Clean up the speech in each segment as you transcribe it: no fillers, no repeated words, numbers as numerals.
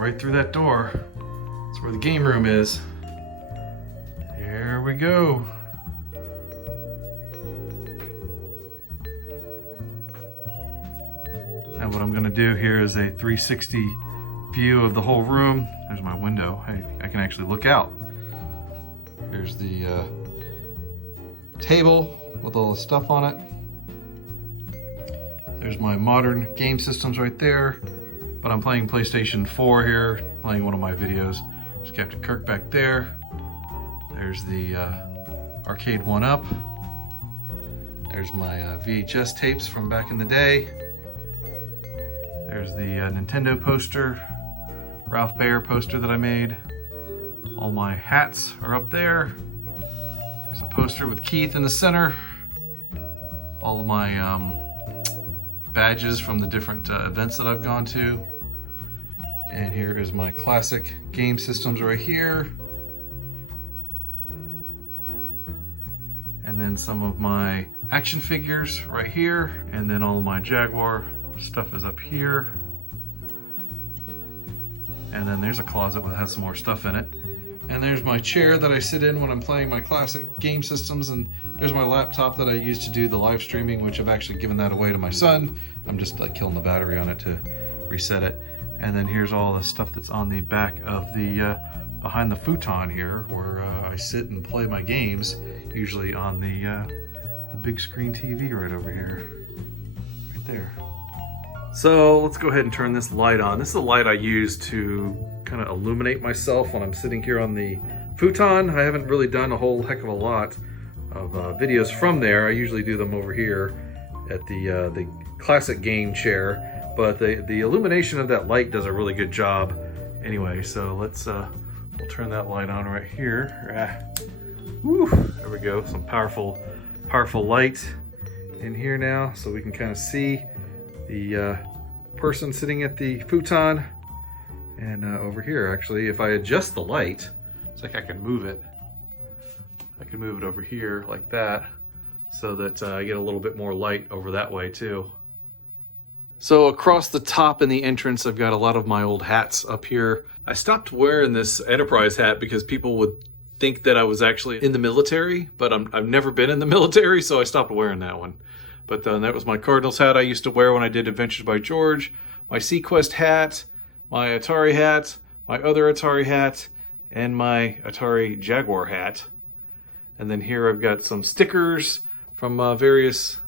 right through that door. That's where the game room is. Here we go. And what I'm gonna do here is a 360 view of the whole room. There's my window. Hey, I can actually look out. Here's the table with all the stuff on it. There's my modern game systems right there. But I'm playing PlayStation 4 here, playing one of my videos. There's Captain Kirk back there. There's the arcade 1-up. There's my VHS tapes from back in the day. There's the Nintendo poster, Ralph Baer poster that I made. All my hats are up there. There's a poster with Keith in the center. All of my badges from the different events that I've gone to. And here is my classic game systems right here. And then some of my action figures right here. And then all my Jaguar stuff is up here. And then there's a closet that has some more stuff in it. And there's my chair that I sit in when I'm playing my classic game systems. And there's my laptop that I use to do the live streaming, which I've actually given that away to my son. I'm just like killing the battery on it to reset it. And then here's all the stuff that's on the back of the, behind the futon here, where I sit and play my games, usually on the big screen TV right over here, right there. So let's go ahead and turn this light on. This is a light I use to kind of illuminate myself when I'm sitting here on the futon. I haven't really done a whole heck of a lot of videos from there. I usually do them over here at the classic game chair, but the illumination of that light does a really good job anyway. So let's we'll turn that light on right here. Woo, there we go. Some powerful light in here now, so we can kind of see the person sitting at the futon. And over here, actually, if I adjust the light, it's like I can move it. I can move it over here like that, so that I get a little bit more light over that way too. So across the top in the entrance, I've got a lot of my old hats up here. I stopped wearing this Enterprise hat because people would think that I was actually in the military, but I've never been in the military, so I stopped wearing that one. But that was my Cardinals hat I used to wear when I did Adventures by George, my Sequest hat, my Atari hat, my other Atari hat, and my Atari Jaguar hat. And then here I've got some stickers from various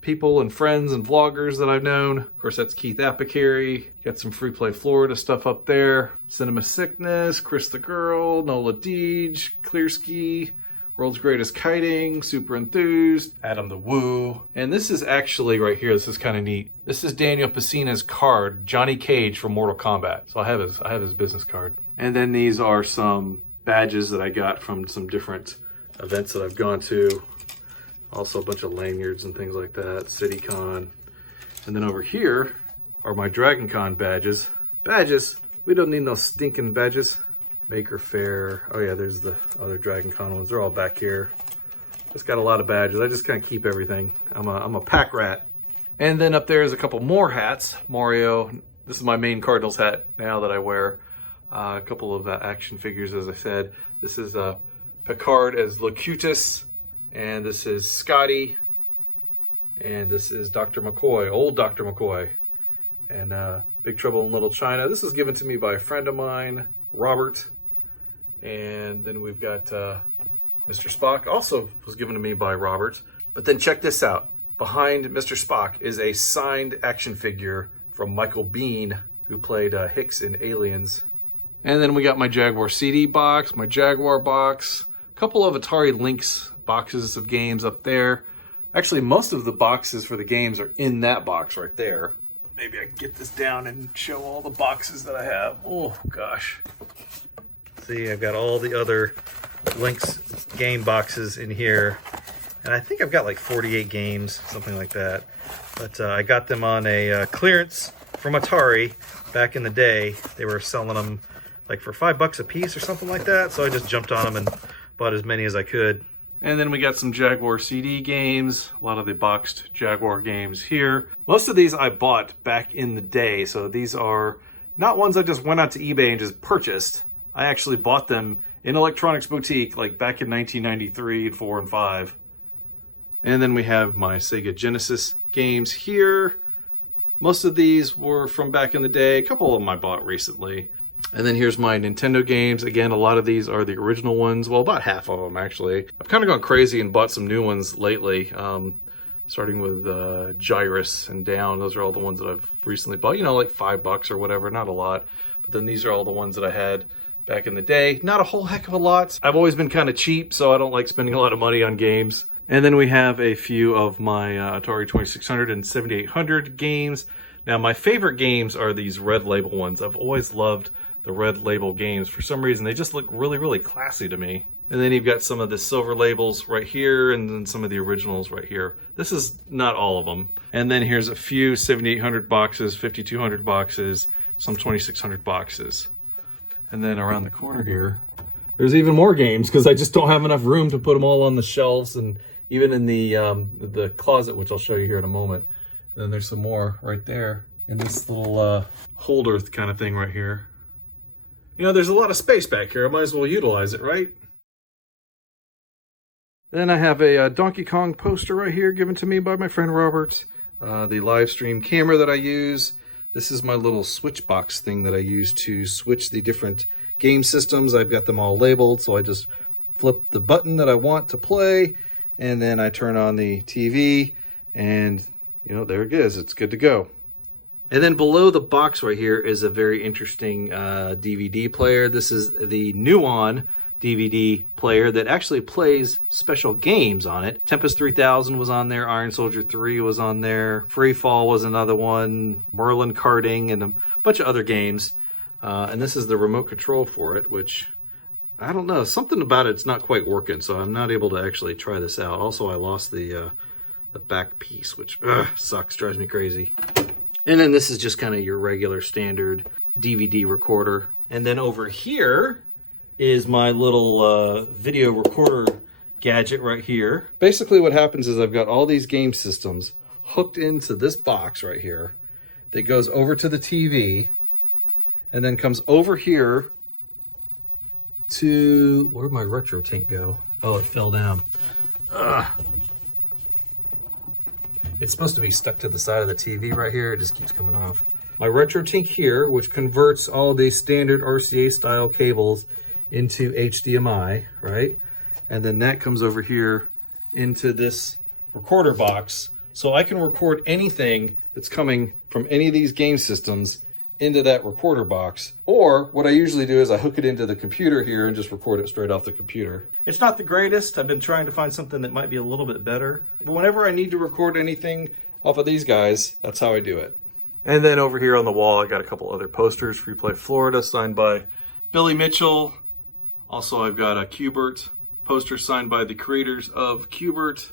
people and friends and vloggers that I've known. Of course, that's Keith Apicary. Got some Free Play Florida stuff up there. Cinema Sickness, Chris the Girl, Nola Deej, Clear Ski, World's Greatest Kiting, Super Enthused, Adam the Woo. And this is actually right here, this is kind of neat. This is Daniel Pesina's card, Johnny Cage from Mortal Kombat. So I have his business card. And then these are some badges that I got from some different events that I've gone to. Also a bunch of lanyards and things like that, CityCon. And then over here are my DragonCon badges. Badges? We don't need no stinking badges. Maker Faire. Oh yeah, there's the other DragonCon ones. They're all back here. Just got a lot of badges. I just kind of keep everything. I'm a pack rat. And then up there is a couple more hats. Mario. This is my main Cardinals hat now that I wear. A couple of action figures, as I said. This is Picard as Locutus. And this is Scotty, and this is Dr. McCoy, old Dr. McCoy, and Big Trouble in Little China. This was given to me by a friend of mine, Robert, and then we've got Mr. Spock, also was given to me by Robert. But then check this out. Behind Mr. Spock is a signed action figure from Michael Biehn, who played Hicks in Aliens. And then we got my Jaguar CD box, my Jaguar box, a couple of Atari Lynx boxes of games up there. Actually, most of the boxes for the games are in that box right there. Maybe I can get this down and show all the boxes that I have. Oh gosh. See, I've got all the other Lynx game boxes in here. And I think I've got like 48 games, something like that. But I got them on a clearance from Atari back in the day. They were selling them like for $5 a piece or something like that. So I just jumped on them and bought as many as I could. And then we got some Jaguar CD games, a lot of the boxed Jaguar games here. Most of these I bought back in the day, so these are Not ones I just went out to eBay and just purchased. I actually bought them in Electronics Boutique like back in 1993 and 4 and 5. And then we have my Sega Genesis games here. Most of these were from back in the day. A couple of them I bought recently. And then here's my Nintendo games. Again, a lot of these are the original ones. Well, about half of them, actually. I've kind of gone crazy and bought some new ones lately. Starting with Gyrus and down. Those are all the ones that I've recently bought. You know, like $5 or whatever. Not a lot. But then these are all the ones that I had back in the day. Not a whole heck of a lot. I've always been kind of cheap, so I don't like spending a lot of money on games. And then we have a few of my Atari 2600 and 7800 games. Now, my favorite games are these red label ones. I've always loved the red label games. For some reason, they just look really, really classy to me. And then you've got some of the silver labels right here, and then some of the originals right here. This is not all of them. And then here's a few 7800 boxes, 5200 boxes, some 2600 boxes. And then around the corner here, there's even more games because I just don't have enough room to put them all on the shelves and even in the closet, which I'll show you here in a moment. And then there's some more right there in this little holder kind of thing right here. You know, there's a lot of space back here. I might as well utilize it, right? Then I have a Donkey Kong poster right here given to me by my friend Robert. The live stream camera that I use. This is my little switch box thing that I use to switch the different game systems. I've got them all labeled, so I just flip the button that I want to play, and then I turn on the TV, and you know, there it is. It's good to go. And then below the box right here is a very interesting DVD player. This is the Nuon DVD player that actually plays special games on it. Tempest 3000 was on there, Iron Soldier 3 was on there, Free Fall was another one, Merlin Karting, and a bunch of other games. And this is the remote control for it, which I don't know, something about it's not quite working, so I'm not able to actually try this out. Also, I lost the back piece, which sucks, drives me crazy. And then this is just kind of your regular standard DVD recorder. And then over here is my little video recorder gadget right here. Basically what happens is I've got all these game systems hooked into this box right here that goes over to the TV and then comes over here to, where'd my retro tank go? Oh, it fell down. It's supposed to be stuck to the side of the TV right here. It just keeps coming off. My retro tank here, which converts all these standard RCA style cables into HDMI, right? And then that comes over here into this recorder box. So I can record anything that's coming from any of these game systems into that recorder box. Or what I usually do is I hook it into the computer here and just record it straight off the computer. It's not the greatest. I've been trying to find something that might be a little bit better. But whenever I need to record anything off of these guys, that's how I do it. And then over here on the wall, I got a couple other posters. Free Play Florida, signed by Billy Mitchell. Also, I've got a Q*bert poster signed by the creators of Q*bert.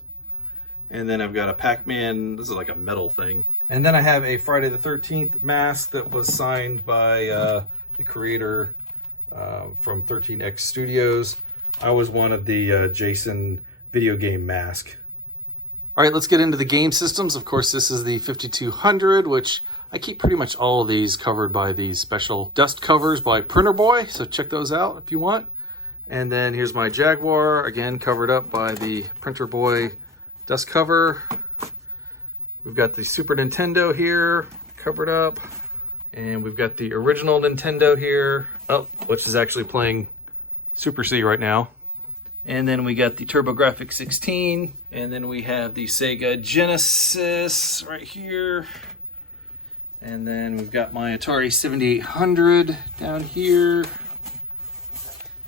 And then I've got a Pac-Man. This is like a metal thing. And then I have a Friday the 13th mask that was signed by the creator from 13X Studios. I always wanted the Jason video game mask. All right, let's get into the game systems. Of course, this is the 5200, which I keep pretty much all of these covered by these special dust covers by Printer Boy. So check those out if you want. And then here's my Jaguar, again, covered up by the Printer Boy dust cover. We've got the Super Nintendo here, covered up. And we've got the original Nintendo here, which is actually playing Super C right now. And then we got the TurboGrafx 16. And then we have the Sega Genesis right here. And then we've got my Atari 7800 down here.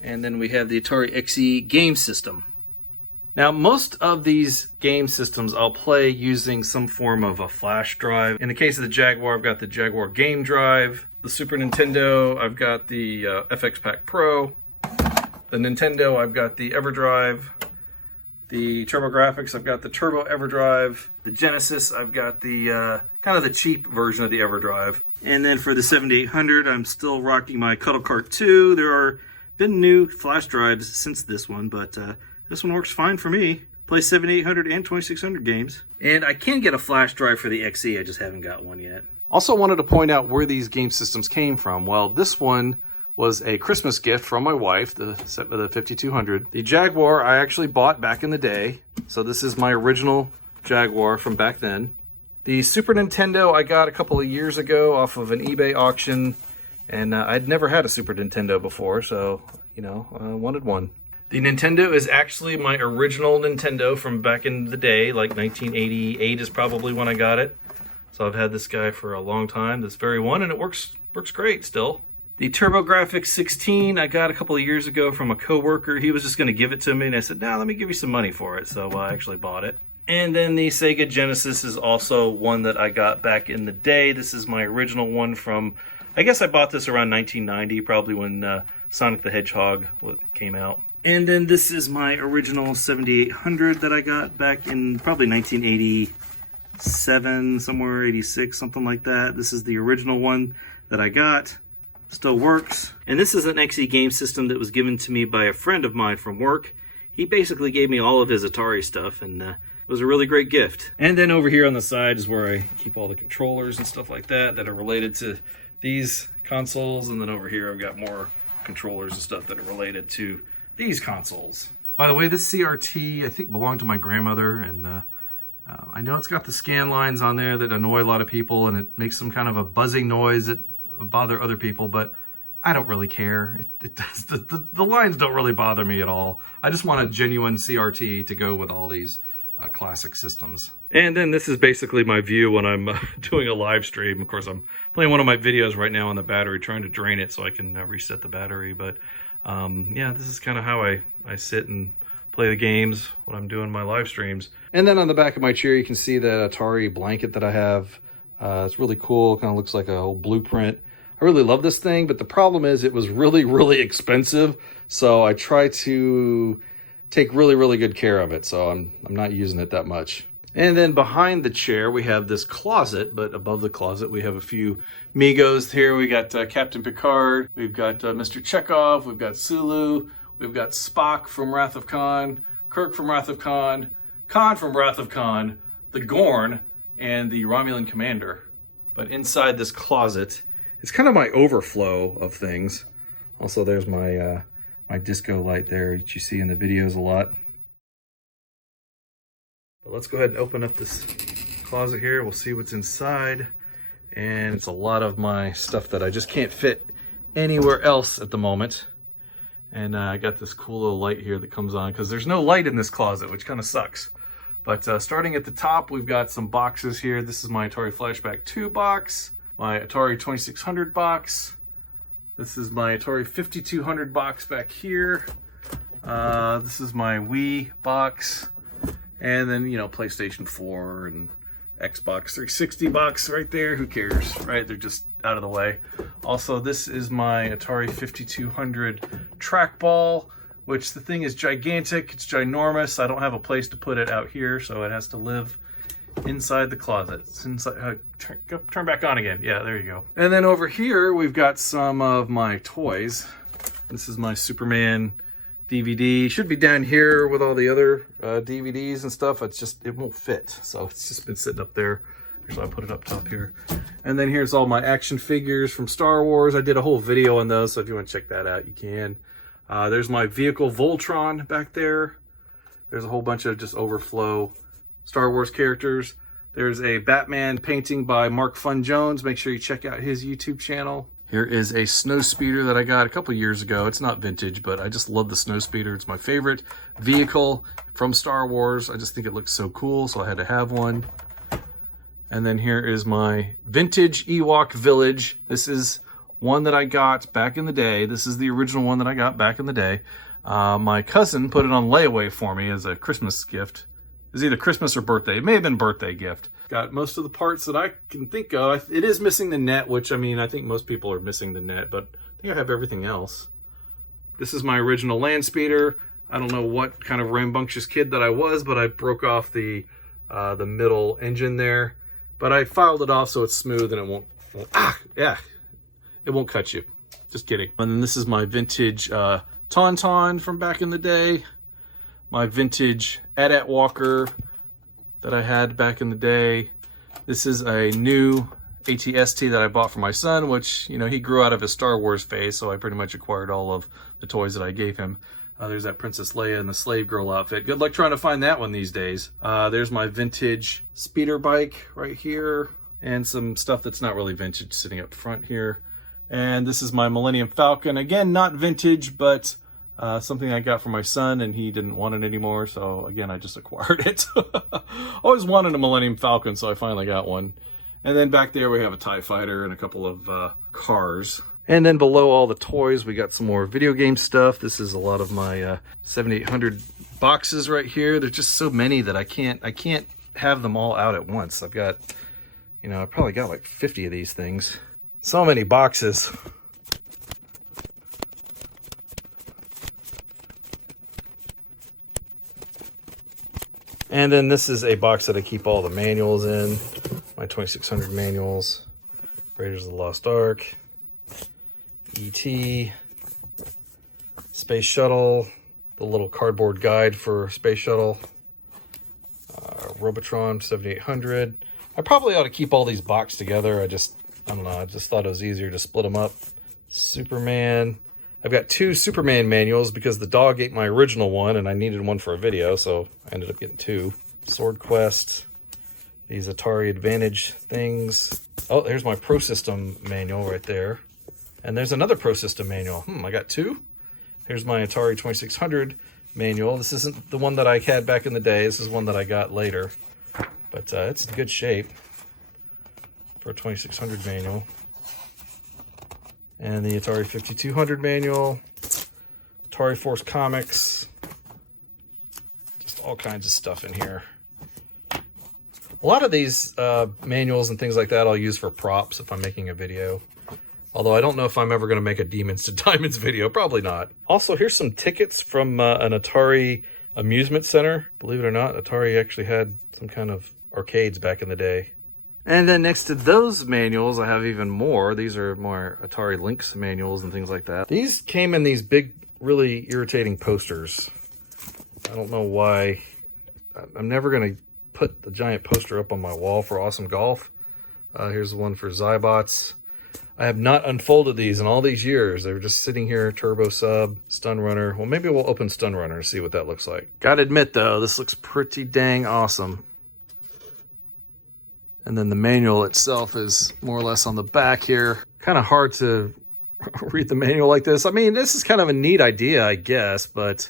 And then we have the Atari XE game system. Now, most of these game systems I'll play using some form of a flash drive. In the case of the Jaguar, I've got the Jaguar Game Drive. The Super Nintendo, I've got the FX Pack Pro. The Nintendo, I've got the EverDrive. The TurboGrafx, I've got the Turbo EverDrive. The Genesis, I've got the kind of the cheap version of the EverDrive. And then for the 7800, I'm still rocking my Cuddle Cart 2. There are been new flash drives since this one, but this one works fine for me. Play 7800 and 2600 games. And I can get a flash drive for the XE, I just haven't got one yet. Also wanted to point out where these game systems came from. Well, this one was a Christmas gift from my wife, the 5200. The Jaguar I actually bought back in the day. So this is my original Jaguar from back then. The Super Nintendo I got a couple of years ago off of an eBay auction, and I'd never had a Super Nintendo before, so, you know, I wanted one. The Nintendo is actually my original Nintendo from back in the day, like 1988 is probably when I got it. So I've had this guy for a long time, this very one, and it works great still. The TurboGrafx 16 I got a couple of years ago from a coworker. He was just going to give it to me, and I said, "Nah, let me give you some money for it." So I actually bought it. And then the Sega Genesis is also one that I got back in the day. This is my original one from, I guess I bought this around 1990, probably when Sonic the Hedgehog came out. And then this is my original 7800 that I got back in probably 1987, somewhere 86, something like that. This is the original one that I got. Still works. And this is an XE game system that was given to me by a friend of mine from work. He basically gave me all of his Atari stuff, and it was a really great gift. And then over here on the side is where I keep all the controllers and stuff like that are related to these consoles. And then over here I've got more controllers and stuff that are related to these consoles. By the way, this CRT I think belonged to my grandmother, and I know it's got the scan lines on there that annoy a lot of people, and it makes some kind of a buzzing noise that bother other people, but I don't really care. It does. The lines don't really bother me at all. I just want a genuine CRT to go with all these classic systems. And then this is basically my view when I'm doing a live stream. Of course, I'm playing one of my videos right now on the battery, trying to drain it so I can reset the battery. But yeah, this is kind of how I sit and play the games when I'm doing my live streams. And then on the back of my chair, you can see the Atari blanket that I have. It's really cool. Kind of looks like a whole blueprint. I really love this thing, but the problem is it was really expensive. So I try to take really good care of it. So I'm not using it that much. And then behind the chair, we have this closet, but above the closet, we have a few Migos here. We got Captain Picard. We've got Mr. Chekhov. We've got Sulu. We've got Spock from Wrath of Khan, Kirk from Wrath of Khan, Khan from Wrath of Khan, the Gorn, and the Romulan Commander. But inside this closet, it's kind of my overflow of things. Also, there's my my disco light there that you see in the videos a lot. But let's go ahead and open up this closet here. We'll see what's inside. And it's a lot of my stuff that I just can't fit anywhere else at the moment. And I got this cool little light here that comes on because there's no light in this closet, which kind of sucks. But starting at the top, we've got some boxes here. This is my Atari Flashback 2 box, my Atari 2600 box. This is my Atari 5200 box back here. This is my Wii box. And then, you know, PlayStation 4 and Xbox 360 box right there. Who cares, right? They're just out of the way. Also, this is my Atari 5200 trackball, which the thing is gigantic. It's ginormous. I don't have a place to put it out here, so it has to live inside the closet. It's inside. Turn back on again. Yeah, there you go. And then over here, we've got some of my toys. This is my Superman DVD. Should be down here with all the other DVDs and stuff. It's just, it won't fit. So it's just been sitting up there. So I put it up top here. And then here's all my action figures from Star Wars. I did a whole video on those, so if you want to check that out, you can. There's my vehicle Voltron back there. There's a whole bunch of just overflow Star Wars characters. There's a Batman painting by Mark Fun Jones. Make sure you check out his YouTube channel. Here is a snow speeder that I got a couple years ago. It's not vintage, but I just love the snow speeder. It's my favorite vehicle from Star Wars. I just think it looks so cool, so I had to have one. And then here is my vintage Ewok Village. This is one that I got back in the day. This is the original one that I got back in the day. My cousin put it on layaway for me as a Christmas gift. It was either Christmas or birthday. It may have been birthday gift. Got most of the parts that I can think of. It is missing the net, which, I mean, I think most people are missing the net, but I think I have everything else. This is my original land speeder. I don't know what kind of rambunctious kid that I was, but I broke off the middle engine there. But I filed it off so it's smooth and it won't it won't cut you. Just kidding. And then this is my vintage Tauntaun from back in the day. My vintage AT-AT Walker that I had back in the day. This is a new AT-ST that I bought for my son, which, you know, he grew out of his Star Wars phase, so I pretty much acquired all of the toys that I gave him. There's that Princess Leia and the Slave Girl outfit. Good luck trying to find that one these days. There's my vintage speeder bike right here, and some stuff that's not really vintage sitting up front here. And this is my Millennium Falcon. Again, not vintage, but something I got for my son, and he didn't want it anymore, so again, I just acquired it. Always wanted a Millennium Falcon, so I finally got one. And then back there we have a TIE Fighter and a couple of cars. And then below all the toys, we got some more video game stuff. This is a lot of my 7800 boxes right here. There's just so many that I can't have them all out at once. I've got, you know, I probably got like 50 of these things. So many boxes. And then this is a box that I keep all the manuals in. My 2600 manuals. Raiders of the Lost Ark. E.T. Space Shuttle. The little cardboard guide for Space Shuttle. Robotron 7800. I probably ought to keep all these boxed together. I don't know. I just thought it was easier to split them up. Superman. I've got 2 Superman manuals because the dog ate my original one and I needed one for a video, so I ended up getting 2. Sword Quest. These Atari Advantage things. Oh, there's my Pro System manual right there. And there's another Pro System manual. I got 2. Here's my Atari 2600 manual. This isn't the one that I had back in the day. This is one that I got later. But it's in good shape for a 2600 manual. And the Atari 5200 manual. Atari Force Comics. Just all kinds of stuff in here. A lot of these manuals and things like that I'll use for props if I'm making a video. Although I don't know if I'm ever going to make a Demons to Diamonds video. Probably not. Also, here's some tickets from an Atari amusement center. Believe it or not, Atari actually had some kind of arcades back in the day. And then next to those manuals, I have even more. These are more Atari Lynx manuals and things like that. These came in these big, really irritating posters. I don't know why. I'm never going to put the giant poster up on my wall for Awesome Golf. Here's the one for Zybots. I have not unfolded these in all these years. They were just sitting here. Turbo Sub, Stun Runner. Well, maybe we'll open Stun Runner and see what that looks like. Gotta admit, though, this looks pretty dang awesome. And then the manual itself is more or less on the back here. Kind of hard to read the manual like this. I mean, this is kind of a neat idea, I guess, but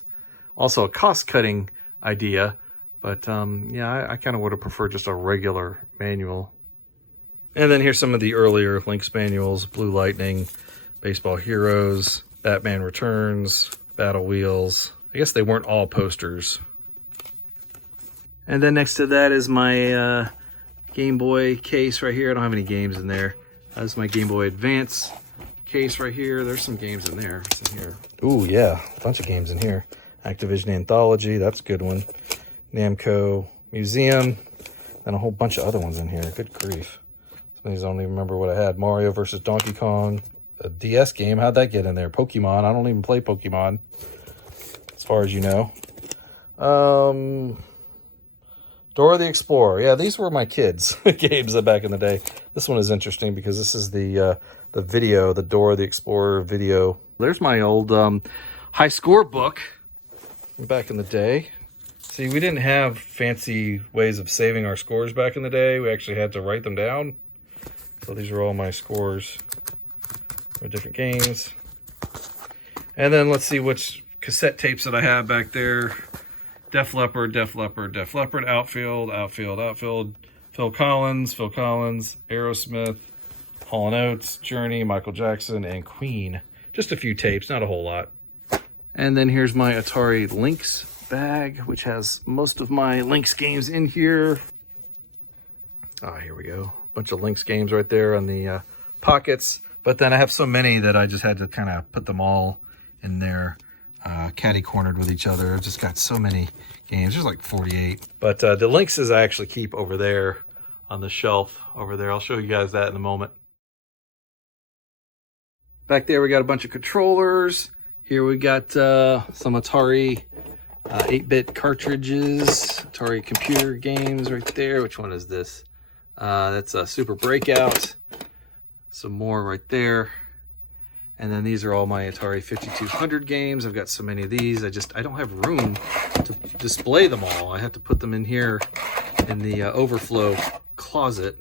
also a cost-cutting idea. But yeah, I kind of would have preferred just a regular manual. And then here's some of the earlier Lynx manuals. Blue Lightning, Baseball Heroes, Batman Returns, Battle Wheels. I guess they weren't all posters. And then next to that is my Game Boy case right here. I don't have any games in there. That's my Game Boy Advance case right here. There's some games in there. What's in here? Ooh, yeah, a bunch of games in here. Activision Anthology, that's a good one. Namco Museum, and a whole bunch of other ones in here. Good grief. Some of these I don't even remember what I had. Mario versus Donkey Kong. A DS game, how'd that get in there? Pokemon, I don't even play Pokemon, as far as you know. Dora the Explorer. Yeah, these were my kids' games back in the day. This one is interesting because this is the video, the Dora the Explorer video. There's my old high score book from back in the day. See, we didn't have fancy ways of saving our scores back in the day. We actually had to write them down. So these are all my scores for different games. And then let's see which cassette tapes that I have back there. Def Leppard, Def Leppard, Def Leppard, Outfield, Outfield, Outfield, Phil Collins, Aerosmith, Hall & Oates, Journey, Michael Jackson, and Queen. Just a few tapes, not a whole lot. And then here's my Atari Lynx bag, which has most of my Lynx games in here. Ah, here we go. Bunch of Lynx games right there on the pockets. But then I have so many that I just had to kind of put them all in there. Catty-cornered with each other. I've just got so many games. There's like 48. But the Lynxes I actually keep over there on the shelf over there. I'll show you guys that in a moment. Back there we got a bunch of controllers. Here we got some Atari 8-bit cartridges. Atari computer games right there. Which one is this? That's a Super Breakout. Some more right there. And then these are all my Atari 5200 games. I've got so many of these. I don't have room to display them all. I have to put them in here in the overflow closet.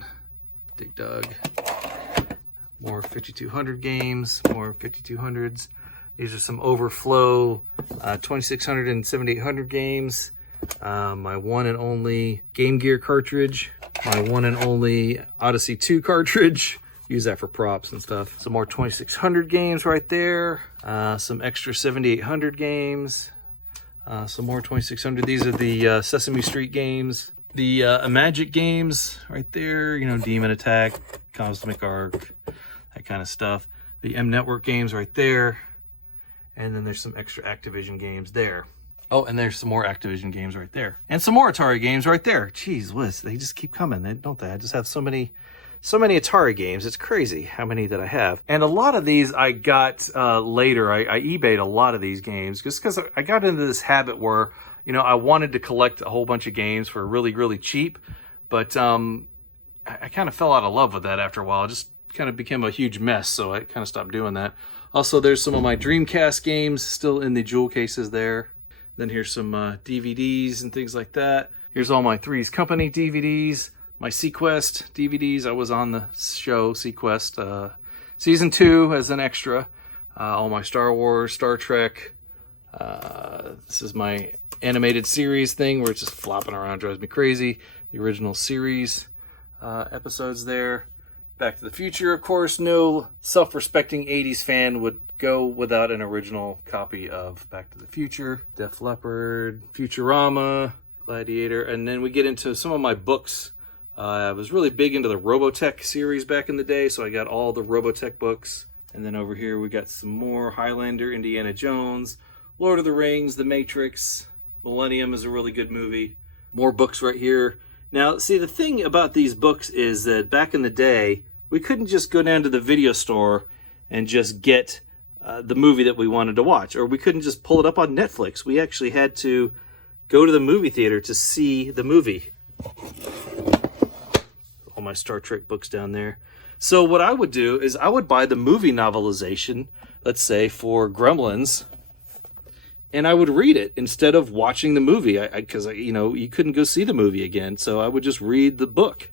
Dig Dug. More 5200 games, more 5200s. These are some overflow 2600 and 7800 games. My one and only Game Gear cartridge. My one and only Odyssey 2 cartridge. Use that for props and stuff. Some more 2600 games right there. Some extra 7800 games. Some more 2600. These are the Sesame Street games. The Magic games right there. You know, Demon Attack, Cosmic Arc, that kind of stuff. The M Network games right there. And then there's some extra Activision games there. Oh, and there's some more Activision games right there. And some more Atari games right there. Jeez whiz, they just keep coming, don't they? I just have so many Atari games. It's crazy how many that I have. And a lot of these I got later. I eBayed a lot of these games just because I got into this habit where, you know, I wanted to collect a whole bunch of games for really, really cheap. But I kind of fell out of love with that after a while. It just kind of became a huge mess, so I kind of stopped doing that. Also, there's some of my Dreamcast games still in the jewel cases there. Then here's some DVDs and things like that. Here's all my Three's Company DVDs. My Sequest DVDs. I was on the show Sequest season 2 as an extra. All my Star Wars, Star Trek. This is my animated series thing where it's just flopping around, drives me crazy. The original series episodes there. Back to the Future, of course. No self-respecting 80s fan would go without an original copy of Back to the Future. Def Leppard, Futurama, Gladiator. And then we get into some of my books. I was really big into the Robotech series back in the day, so I got all the Robotech books. And then over here we got some more Highlander, Indiana Jones, Lord of the Rings, The Matrix, Millennium is a really good movie. More books right here. Now, see, the thing about these books is that back in the day, we couldn't just go down to the video store and just get the movie that we wanted to watch, or we couldn't just pull it up on Netflix. We actually had to go to the movie theater to see the movie. All my Star Trek books down there. So what I would do is I would buy the movie novelization, let's say for Gremlins, and I would read it instead of watching the movie, because you know, you couldn't go see the movie again. So I would just read the book,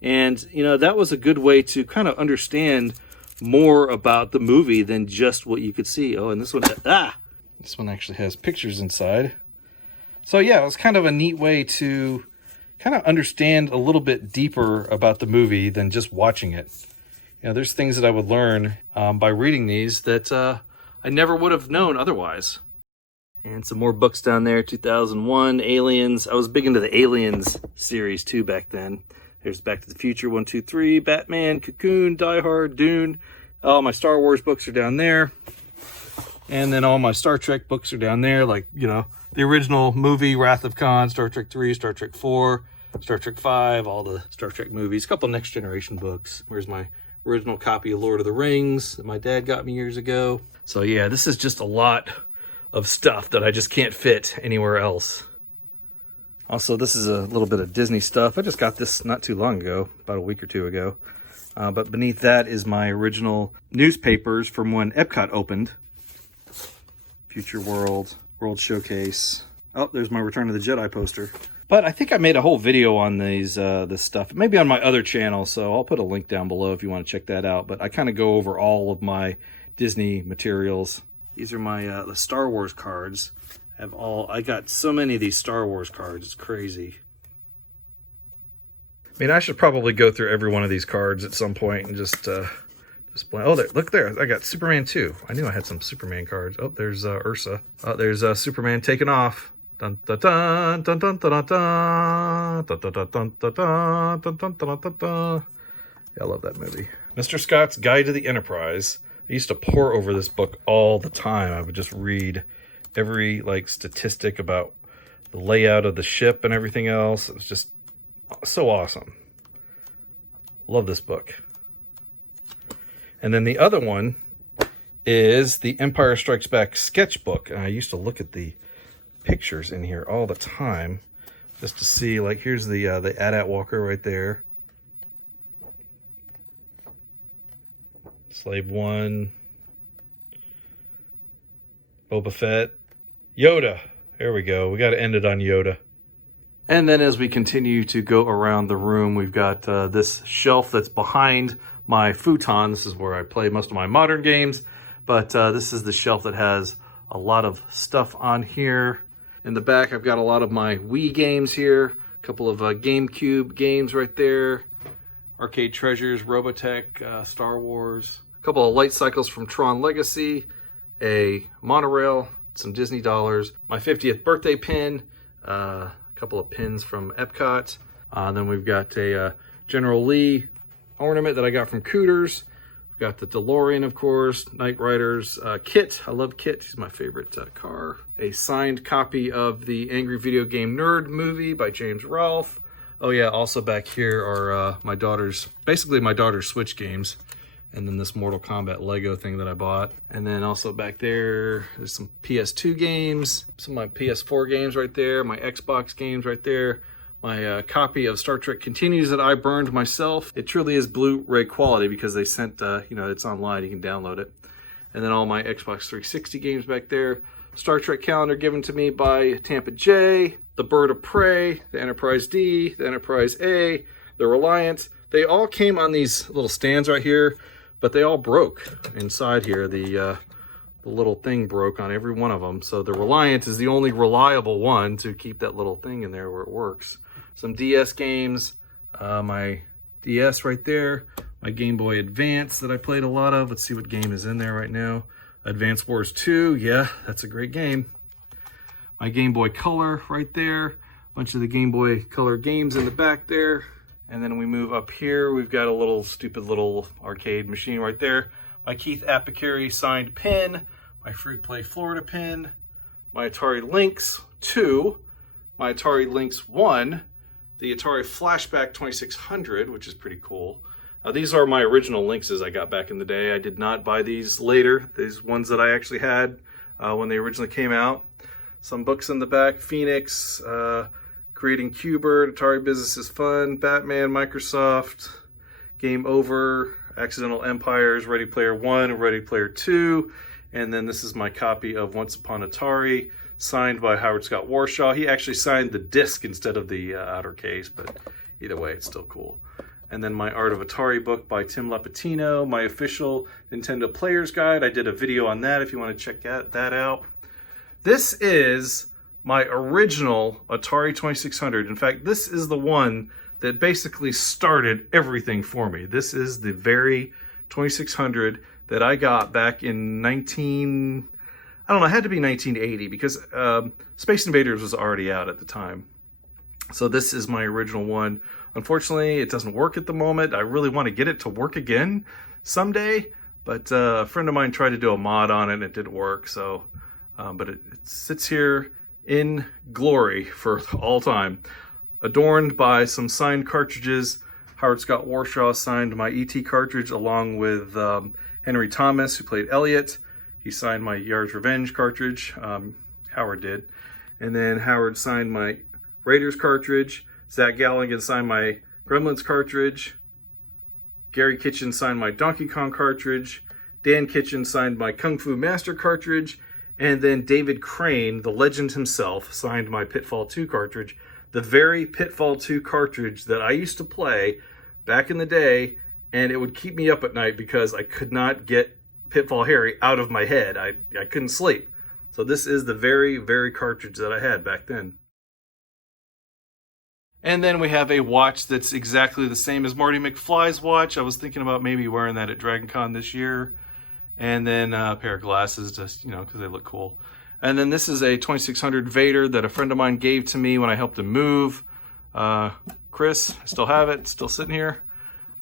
and you know, that was a good way to kind of understand more about the movie than just what you could see. Oh, and this one, this one actually has pictures inside. So yeah, it was kind of a neat way to kind of understand a little bit deeper about the movie than just watching it. You know, there's things that I would learn by reading these that I never would have known otherwise. And some more books down there. 2001, Aliens. I was big into the Aliens series too back then. There's Back to the Future, 1, 2, 3, Batman, Cocoon, Die Hard, Dune. All my Star Wars books are down there. And then all my Star Trek books are down there. Like, you know, the original movie, Wrath of Khan, Star Trek 3, Star Trek 4, Star Trek 5, all the Star Trek movies. A couple Next Generation books. Where's my original copy of Lord of the Rings that my dad got me years ago. So yeah, this is just a lot of stuff that I just can't fit anywhere else. Also, this is a little bit of Disney stuff. I just got this not too long ago, about a week or two ago. But beneath that is my original newspapers from when Epcot opened. Future World, World Showcase. Oh, there's my Return of the Jedi poster. But I think I made a whole video on these this stuff, maybe on my other channel, so I'll put a link down below if you want to check that out. But I kind of go over all of my Disney materials. These are my the Star Wars cards. I got so many of these Star Wars cards. It's crazy. I mean, I should probably go through every one of these cards at some point and just play. Oh, there! Look there! I got Superman 2. I knew I had some Superman cards. Oh, there's Ursa. Oh, there's Superman taking off. Dun dun dun dun dun dun dun dun dun dun dun dun dun dun dun dun. Yeah, I love that movie. Mr. Scott's Guide to the Enterprise. I used to pore over this book all the time. I would just read every statistic about the layout of the ship and everything else. It was just so awesome. Love this book. And then the other one is the Empire Strikes Back sketchbook. And I used to look at the pictures in here all the time just to see, here's the AT-AT Walker right there. Slave 1. Boba Fett. Yoda. There we go. We got to end it on Yoda. And then as we continue to go around the room, we've got this shelf that's behind my futon. This is where I play most of my modern games. But this is the shelf that has a lot of stuff on here. In the back, I've got a lot of my Wii games here. A couple of GameCube games right there. Arcade Treasures, Robotech, Star Wars. A couple of light cycles from Tron Legacy. A monorail, some Disney dollars. My 50th birthday pin. A couple of pins from Epcot. Then we've got a General Lee ornament that I got from Cooters. We've got the DeLorean, of course, Knight Riders, Kit. I love Kit. He's my favorite car. A signed copy of the Angry Video Game Nerd movie by James Rolfe. Oh yeah, also back here are my daughter's Switch games. And then this Mortal Kombat Lego thing that I bought. And then also back there's some PS2 games, some of my PS4 games right there, my Xbox games right there, my copy of Star Trek Continues that I burned myself. It truly is Blu-ray quality because they sent, it's online, you can download it. And then all my Xbox 360 games back there. Star Trek calendar given to me by Tampa J, the Bird of Prey, the Enterprise D, the Enterprise A, the Reliant. They all came on these little stands right here, but they all broke inside here. The little thing broke on every one of them. So the Reliant is the only reliable one to keep that little thing in there where it works. Some DS games, my DS right there, my Game Boy Advance that I played a lot of. Let's see what game is in there right now. Advance Wars 2, yeah, that's a great game. My Game Boy Color right there. A bunch of the Game Boy Color games in the back there. And then we move up here. We've got a little stupid little arcade machine right there. My Keith Apicary signed pin. My Fruit Play Florida pin. My Atari Lynx 2. My Atari Lynx 1. The Atari Flashback 2600, which is pretty cool. These are my original Lynxes I got back in the day. I did not buy these later. These ones that I actually had when they originally came out. Some books in the back. Phoenix, Creating Q*bert, Atari Business is Fun, Batman, Microsoft, Game Over, Accidental Empires, Ready Player One, Ready Player Two. And then this is my copy of Once Upon Atari, signed by Howard Scott Warshaw. He actually signed the disc instead of the outer case, but either way, it's still cool. And then my Art of Atari book by Tim Lapatino, my official Nintendo Player's Guide. I did a video on that if you want to check that out. This is my original Atari 2600. In fact, this is the one that basically started everything for me. This is the very 2600 that I got back in it had to be 1980 because Space Invaders was already out at the time. So this is my original one. Unfortunately, it doesn't work at the moment. I really want to get it to work again someday, but a friend of mine tried to do a mod on it and it didn't work. So, but it sits here in glory for all time, adorned by some signed cartridges. Howard Scott Warshaw signed my E.T. cartridge along with Henry Thomas, who played Elliot. He signed my Yard's Revenge cartridge. Howard did. And then Howard signed my Raiders cartridge. Zach Galligan signed my Gremlins cartridge. Gary Kitchen signed my Donkey Kong cartridge. Dan Kitchen signed my Kung Fu Master cartridge. And then David Crane, the legend himself, signed my Pitfall 2 cartridge. The very Pitfall 2 cartridge that I used to play back in the day, and it would keep me up at night because I could not get Pitfall Harry out of my head. I couldn't sleep. So this is the very, very cartridge that I had back then. And then we have a watch that's exactly the same as Marty McFly's watch. I was thinking about maybe wearing that at Dragon Con this year. And then a pair of glasses, just, because they look cool. And then this is a 2600 Vader that a friend of mine gave to me when I helped him move. Chris, I still have it, still sitting here.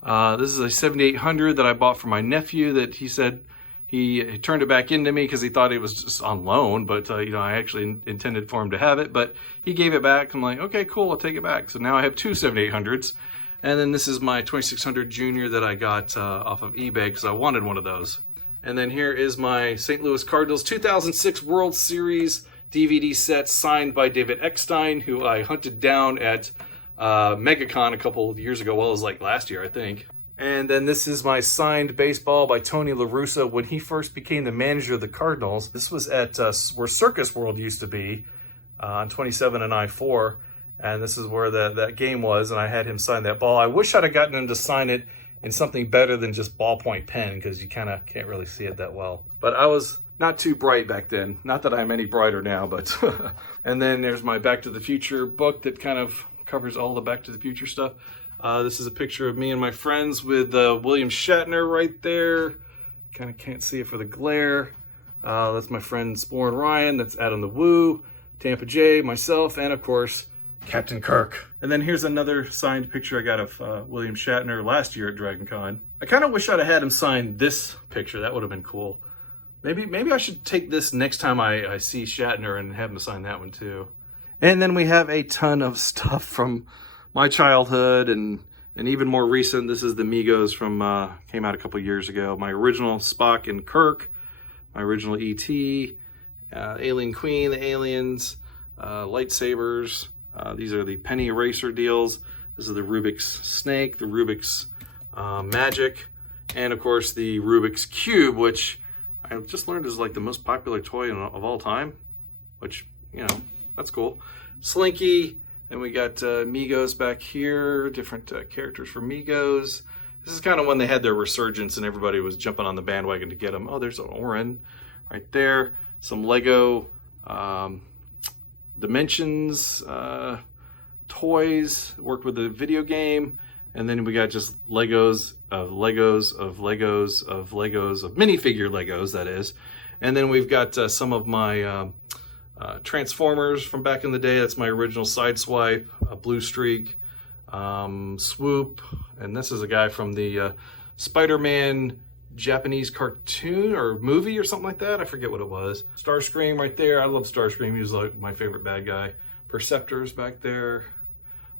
This is a 7800 that I bought for my nephew that he said he turned it back into me because he thought it was just on loan, but I actually intended for him to have it, but he gave it back. I'm like, okay, cool, I'll take it back. So now I have two 7800s. And then this is my 2600 Junior that I got off of eBay because I wanted one of those. And then here is my St. Louis Cardinals 2006 World Series DVD set signed by David Eckstein, who I hunted down at MegaCon a couple of years ago. Well, it was like last year, I think. And then this is my signed baseball by Tony La Russa when he first became the manager of the Cardinals. This was at where Circus World used to be on 27 and I-4. And this is where that game was, and I had him sign that ball. I wish I'd have gotten him to sign it in something better than just ballpoint pen, because you kind of can't really see it that well. But I was not too bright back then. Not that I'm any brighter now, but... And then there's my Back to the Future book that kind of covers all the Back to the Future stuff. This is a picture of me and my friends with William Shatner right there. Kind of can't see it for the glare. That's my friend Spore and Ryan. That's Adam the Woo, Tampa J, myself, and of course, Captain Kirk. And then here's another signed picture I got of William Shatner last year at Dragon Con. I kind of wish I'd have had him sign this picture. That would have been cool. Maybe I should take this next time I see Shatner and have him sign that one too. And then we have a ton of stuff from my childhood and even more recent. This is the Migos from, came out a couple years ago. My original Spock and Kirk, my original E.T., Alien Queen, the aliens, lightsabers. These are the penny eraser deals. This is the Rubik's Snake, the Rubik's Magic, and of course the Rubik's Cube, which I just learned is like the most popular toy of all time, which, you know, that's cool. Slinky, and we got Migos back here, different characters for Migos. This is kind of when they had their resurgence and everybody was jumping on the bandwagon to get them. Oh, there's an Orin right there. Some Lego Dimensions toys, work with the video game. And then we got just Legos of Legos of Legos of Legos of minifigure Legos, that is. And then we've got some of my Transformers from back in the day. That's my original Sideswipe, Blue Streak, Swoop. And this is a guy from the Spider-Man Japanese cartoon or movie or something like that. I forget what it was. Starscream right there. I love Starscream. He was like my favorite bad guy. Perceptors back there.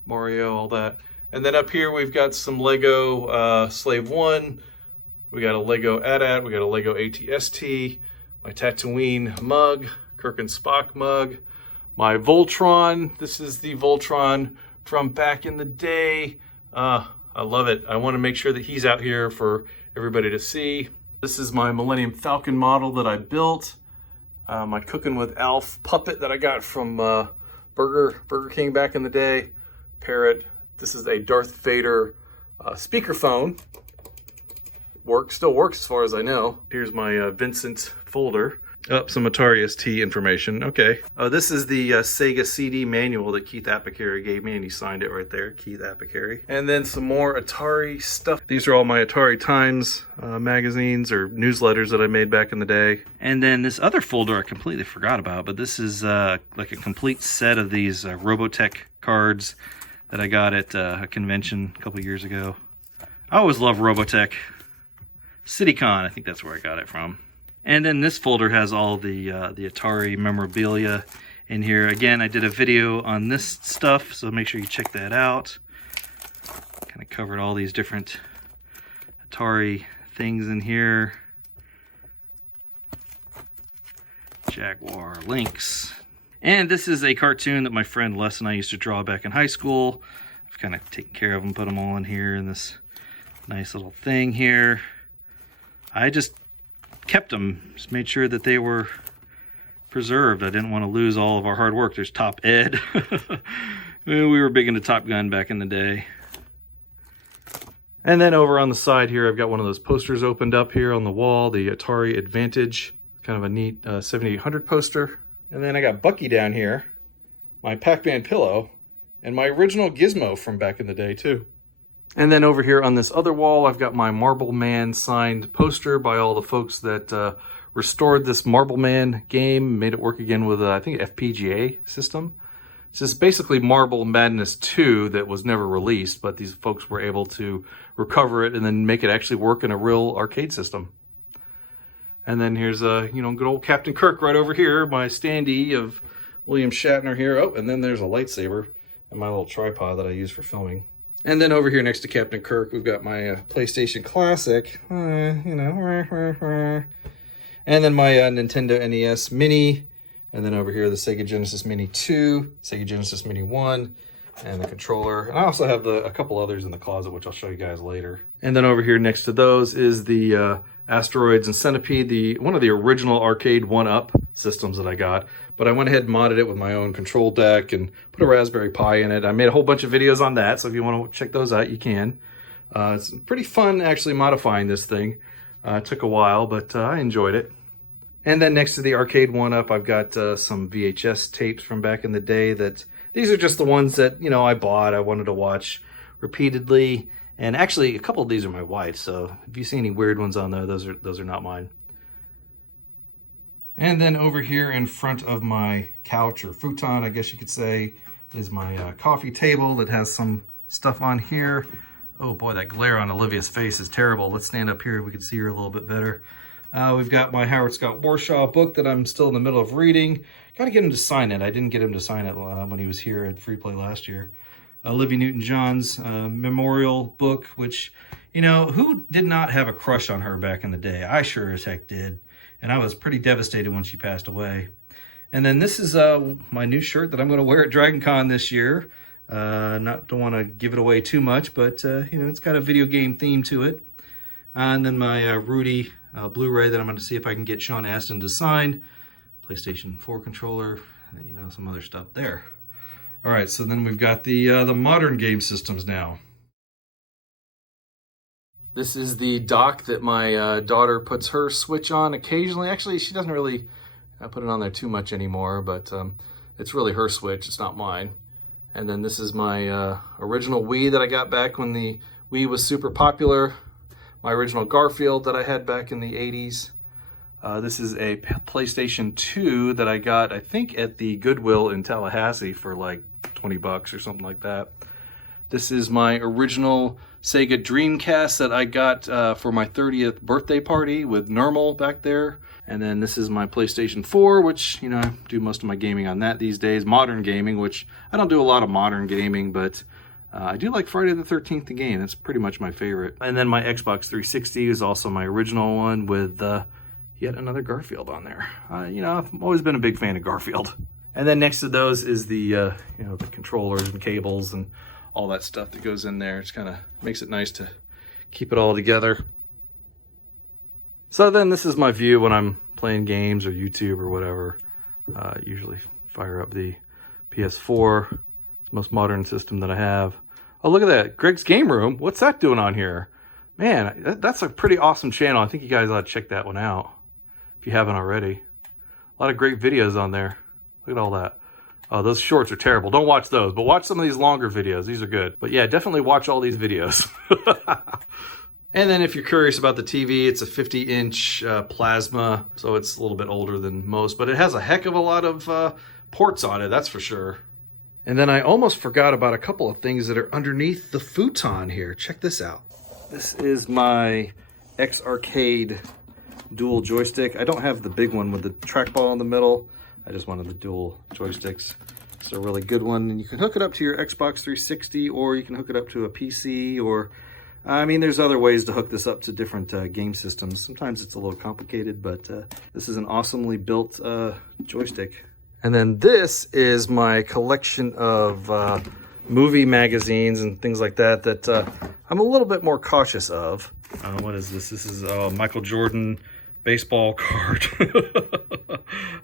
Mario, all that. And then up here we've got some Lego Slave One. We got a Lego AT-AT. We got a Lego AT-ST. My Tatooine mug. Kirk and Spock mug. My Voltron. This is the Voltron from back in the day. I love it. I want to make sure that he's out here for everybody to see. This is my Millennium Falcon model that I built. My Cooking with Alf puppet that I got from Burger King back in the day. Parrot. This is a Darth Vader speakerphone. Still works as far as I know. Here's my Vincent folder. Oh, some Atari ST information. Okay. This is the Sega CD manual that Keith Apicary gave me, and he signed it right there, Keith Apicary. And then some more Atari stuff. These are all my Atari Times magazines or newsletters that I made back in the day. And then this other folder I completely forgot about, but this is like a complete set of these Robotech cards that I got at a convention a couple years ago. I always love Robotech. CityCon, I think that's where I got it from. And then this folder has all the Atari memorabilia in here. Again, I did a video on this stuff, so make sure you check that out. Kind of covered all these different Atari things in here. Jaguar, Lynx. And this is a cartoon that my friend Les and I used to draw back in high school. I've kind of taken care of them, put them all in here in this nice little thing here. I just kept them, just made sure that they were preserved. I didn't want to lose all of our hard work. There's Top Ed. We were big into Top Gun back in the day. And then over on the side here, I've got one of those posters opened up here on the wall, the Atari Advantage. Kind of a neat 7800 poster. And then I got Bucky down here, my Pac-Man pillow, and my original Gizmo from back in the day too. And then over here on this other wall, I've got my Marble Man signed poster by all the folks that restored this Marble Man game, made it work again with, I think, FPGA system. It's just basically Marble Madness 2 that was never released, but these folks were able to recover it and then make it actually work in a real arcade system. And then here's good old Captain Kirk right over here, my standee of William Shatner here. Oh, and then there's a lightsaber and my little tripod that I use for filming. And then over here next to Captain Kirk, we've got my PlayStation Classic, and then my Nintendo NES Mini, and then over here the Sega Genesis Mini 2, Sega Genesis Mini 1, and the controller. And I also have a couple others in the closet, which I'll show you guys later. And then over here next to those is the Asteroids and Centipede, one of the original arcade 1-up systems that I got. But I went ahead and modded it with my own control deck and put a Raspberry Pi in it. I made a whole bunch of videos on that, so if you want to check those out, you can. It's pretty fun actually modifying this thing. It took a while, but I enjoyed it. And then next to the arcade 1-up, I've got some VHS tapes from back in the day. These are just the ones that, you know, I bought. I wanted to watch repeatedly. And actually, a couple of these are my wife's. So if you see any weird ones on there, those are not mine. And then over here in front of my couch or futon, I guess you could say, is my coffee table that has some stuff on here. Oh boy, that glare on Olivia's face is terrible. Let's stand up here. We can see her a little bit better. We've got my Howard Scott Warshaw book that I'm still in the middle of reading. Got to get him to sign it. I didn't get him to sign it when he was here at Free Play last year. Olivia Newton-John's memorial book, which, you know, who did not have a crush on her back in the day? I sure as heck did. And I was pretty devastated when she passed away. And then this is my new shirt that I'm going to wear at Dragon Con this year. Don't want to give it away too much, but, you know, it's got a video game theme to it. And then my Rudy Blu-ray that I'm going to see if I can get Sean Astin to sign. PlayStation 4 controller, you know, some other stuff there. All right, so then we've got the modern game systems now. This is the dock that my daughter puts her Switch on occasionally. Actually, she doesn't really put it on there too much anymore, but it's really her Switch. It's not mine. And then this is my original Wii that I got back when the Wii was super popular. My original Garfield that I had back in the 80s. This is a PlayStation 2 that I got, I think, at the Goodwill in Tallahassee for like 20 bucks or something like that. This is my original Sega Dreamcast that I got for my 30th birthday party with Normal back there. And then this is my PlayStation 4, which, you know, I do most of my gaming on that these days. Modern gaming, which I don't do a lot of modern gaming, but I do like Friday the 13th the game. That's pretty much my favorite. And then my Xbox 360 is also my original one with yet another Garfield on there. You know, I've always been a big fan of Garfield. And then next to those is the, you know, the controllers and cables and all that stuff that goes in there. It's kind of makes it nice to keep it all together. So then this is my view when I'm playing games or YouTube or whatever. Usually fire up the PS4. It's the most modern system that I have. Oh, look at that. Greg's Game Room. What's that doing on here? Man, that's a pretty awesome channel. I think you guys ought to check that one out if you haven't already. A lot of great videos on there. Look at all that. Oh, those shorts are terrible. Don't watch those, but watch some of these longer videos. These are good. But yeah, definitely watch all these videos. And then if you're curious about the TV, it's a 50-inch plasma, so it's a little bit older than most, but it has a heck of a lot of ports on it, that's for sure. And then I almost forgot about a couple of things that are underneath the futon here. Check this out. This is my X-Arcade dual joystick. I don't have the big one with the trackball in the middle. I just wanted the dual joysticks. It's a really good one, and you can hook it up to your Xbox 360, or you can hook it up to a PC, or I mean, there's other ways to hook this up to different game systems. Sometimes it's a little complicated, but this is an awesomely built joystick. And then this is my collection of movie magazines and things like that that I'm a little bit more cautious of. What is this? This is a Michael Jordan baseball card.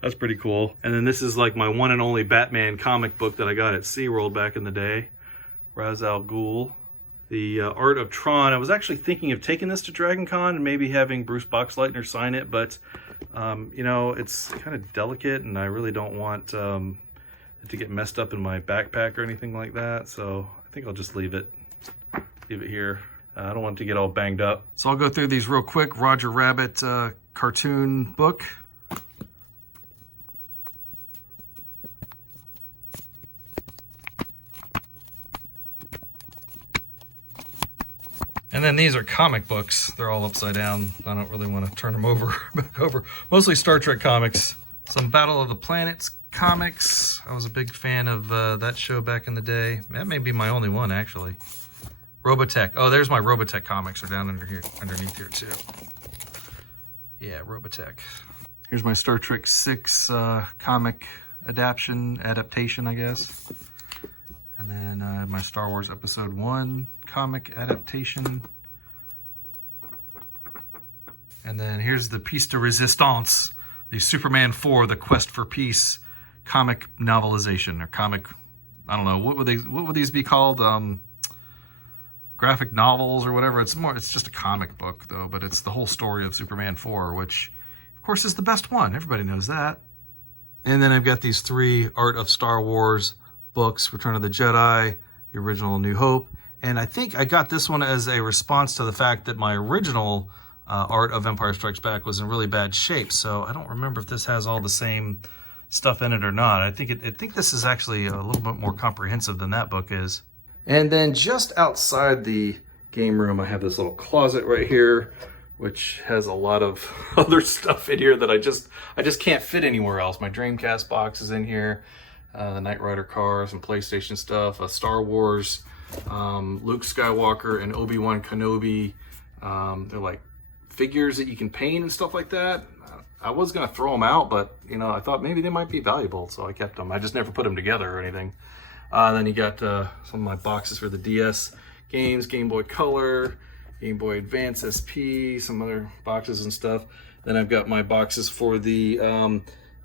That's pretty cool. And then this is like my one and only Batman comic book that I got at SeaWorld back in the day. Ra's al Ghul. The Art of Tron. I was actually thinking of taking this to Dragon Con and maybe having Bruce Boxleitner sign it, but you know, it's kind of delicate and I really don't want it to get messed up in my backpack or anything like that, so I think I'll just leave it here. I don't want it to get all banged up. So I'll go through these real quick. Roger Rabbit cartoon book. And then these are comic books. They're all upside down. I don't really want to turn them over, back over. Mostly Star Trek comics. Some Battle of the Planets comics. I was a big fan of that show back in the day. That may be my only one, actually. Robotech. Oh, there's my Robotech comics are down underneath here, too. Yeah, Robotech. Here's my Star Trek 6 comic adaptation, I guess. And then I have my Star Wars Episode 1 comic adaptation. And then here's the piece de resistance, the Superman 4, The Quest for Peace comic novelization, or comic, I don't know, what would these be called? Graphic novels or whatever. It's just a comic book though, but it's the whole story of Superman 4, which of course is the best one. Everybody knows that. And then I've got these 3 Art of Star Wars books, Return of the Jedi, the original New Hope. And I think I got this one as a response to the fact that my original Art of Empire Strikes Back was in really bad shape. So I don't remember if this has all the same stuff in it or not. I think this is actually a little bit more comprehensive than that book is. And then just outside the game room, I have this little closet right here, which has a lot of other stuff in here that I just can't fit anywhere else. My Dreamcast box is in here, the Knight Rider car, some PlayStation stuff, a Star Wars, Luke Skywalker and Obi-Wan Kenobi. They're like figures that you can paint and stuff like that. I was gonna throw them out, but you know, I thought maybe they might be valuable, so I kept them. I just never put them together or anything. Then you got some of my boxes for the DS games, Game Boy Color, Game Boy Advance SP, some other boxes and stuff. Then I've got my boxes for the,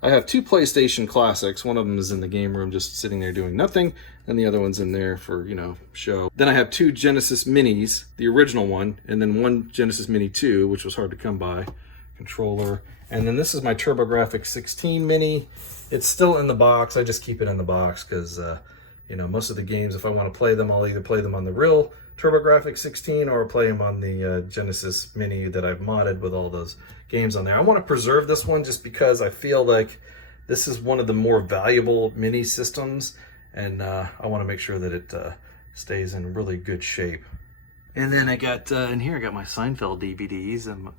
I have 2 PlayStation Classics. One of them is in the game room just sitting there doing nothing, and the other one's in there for, you know, show. Then I have 2 Genesis Minis, the original one, and then 1 Genesis Mini 2, which was hard to come by, controller. And then this is my TurboGrafx 16 Mini. It's still in the box. I just keep it in the box because, you know, most of the games, if I want to play them, I'll either play them on the real TurboGrafx 16 or play them on the Genesis Mini that I've modded with all those games on there. I want to preserve this one just because I feel like this is one of the more valuable mini systems, and I want to make sure that it stays in really good shape. And then I got, in here I got my Seinfeld DVDs and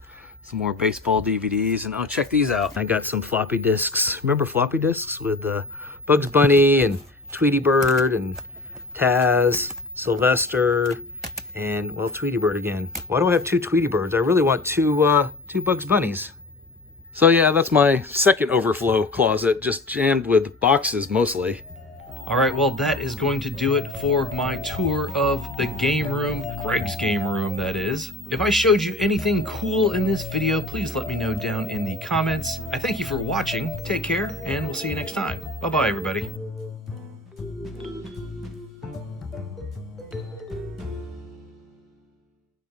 some more baseball DVDs, and oh, check these out. I got some floppy disks. Remember floppy disks with Bugs Bunny and Tweety Bird and Taz, Sylvester, and well, Tweety Bird again. Why do I have 2 Tweety Birds? I really want 2 Bugs Bunnies. So yeah, that's my second overflow closet, just jammed with boxes mostly. All right, well, that is going to do it for my tour of the game room, Greg's game room, that is. If I showed you anything cool in this video, please let me know down in the comments. I thank you for watching. Take care, and we'll see you next time. Bye-bye, everybody.